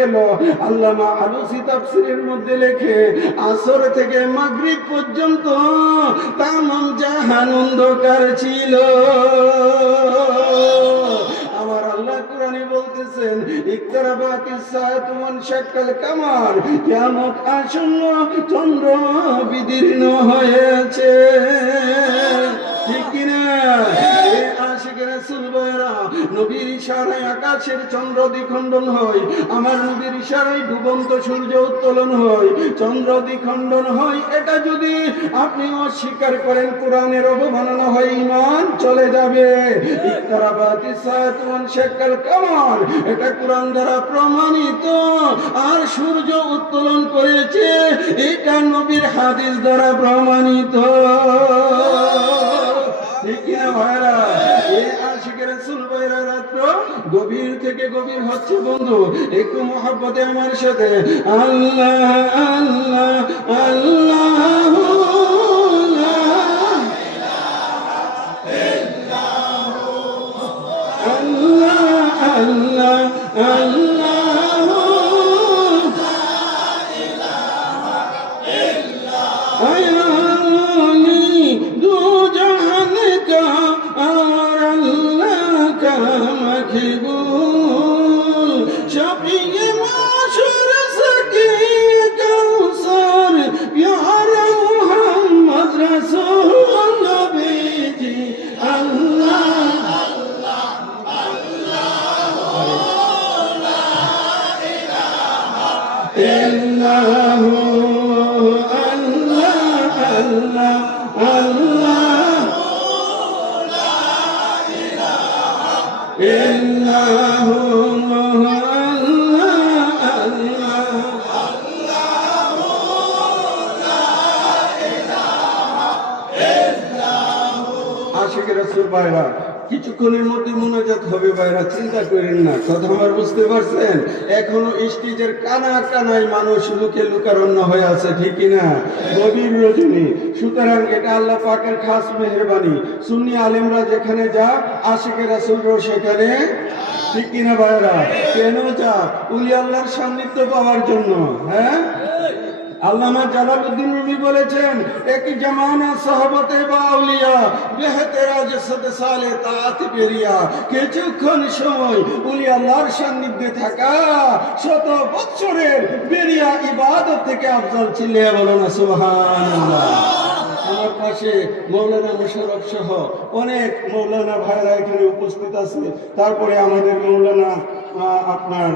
গেল। আল্লামা আলুসি তাফসীরের মধ্যে লেখে, আসর থেকে মাগরিব পর্যন্ত তামাম জাহান অন্ধকার ছিল। আমার আল্লাহ কোরআনে বলতেছেন, ইকতারাবাতিস সাআতু ওয়ানশাক্কাল কামার, কিয়ামত আসন্ন, চন্দ্র বিদীর্ণ হয়েছে। ঠিক কিনা? আশিকের রাসূল ভাইরা, নবীর ইশারায় আকাশের চন্দ্র দ্বিখণ্ডন হয়, আমার নবীর ইশারায় ডুবন্ত সূর্য উত্তোলন হয়, চন্দ্র দ্বিখণ্ডন হয়। এটা যদি আপনি অস্বীকার করেন, কোরআনের অবমাননা হয়, ঈমান চলে যাবে। ইকতারাবাতিস সাআতু ওয়ানশাক্কাল কামার, এটা কোরআন দ্বারা প্রমাণিত। আর সূর্য উত্তোলন করেছে, এটা নবীর হাদিস দ্বারা প্রমাণিত। ঠিক কিনা ভাইরা? এই আশিকের রাসূল ভাইরা রাত্র গভীর থেকে গভীর হচ্ছে বন্ধু। একটু মহব্বতে আমার সাথে আল্লাহ আল্লাহ আল্লাহ আল্লাহ আল্লাহ দু জাহান কা আর আল্লাহ কা মখবুল, শফিয়ে মাশর সকি কাউসার, ইয়া মুহাম্মদ রাসূল নবীজি। আল্লাহ ইল্লাহু আল্লাহ আল্লাহ আল্লাহ ইল্লাহু আল্লাহ আল্লাহ। আশিকের রাসূল ভাইরা, কিছুক্ষণের মধ্যে মোনাজাত হবে ভাইরা, চিন্তা করেন না। কথা আমার বুঝতে পারছেন? এখনো স্টেজের কানায় মানুষ লুকে লুকারণ্য হয়ে আছে, ঠিক কিনা? গভীর রজনী। সুতরাং এটা আল্লাহ পাকের খাস মেহেরবানি। সুন্নি আলেমরা যেখানে যা, আশিকের রাসূলরাও সেখানে, ঠিক কিনা ভাইরা? কেন যা? উলি আল্লাহর সান্নিধ্য পাওয়ার জন্য। হ্যাঁ, আল্লামা জালালউদ্দিন রুমি বলেছেন, এক জামানা সাহাবতে বা আউলিয়া বেহতেরা জসদ সালে তাআত পেরিয়া, কিছুক্ষণ সময় উলি আল্লাহর সান্নিধ্যে থাকা 100 বছরের বেরিয়া ইবাদত থেকে আফজল। চিল্লিয়ে বলো না সুবহানাল্লাহ। আমার পাশে মৌলানা মুশাররফ সহ অনেক মৌলানা ভাইরা এখানে উপস্থিত আছে। তারপরে আমাদের মৌলানা আপনার